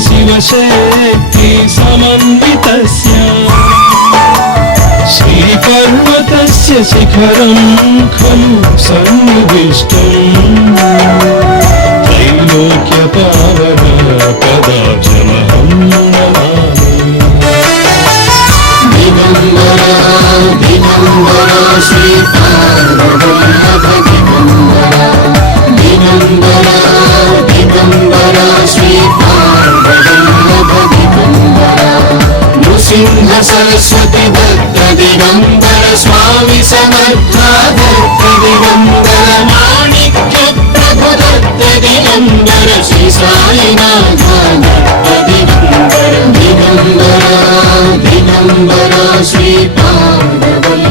शिवशक्ति समन्वितस्य श्रीपर्वतस्य शिखरं खलु सन्निविष्टम् त्रैलोक्यपावन पदाब्जमहं नमामि। दिगम्बरा दिगम्बरा श्रीपार्वतीनाथ दिगम्बरा दिगम्बरा दिगम्बरा श्रीपार्वतीनाथ दिगम्बरा नृसिंह सरस्वती दत्त दिगम्बर स्वामी समर्था दत्त दिगम्बर माणिक्य प्रभु दत्त दिगम्बर श्री साईनाथ दत्त दिगम्बर दिगम्बरा दिगम्बर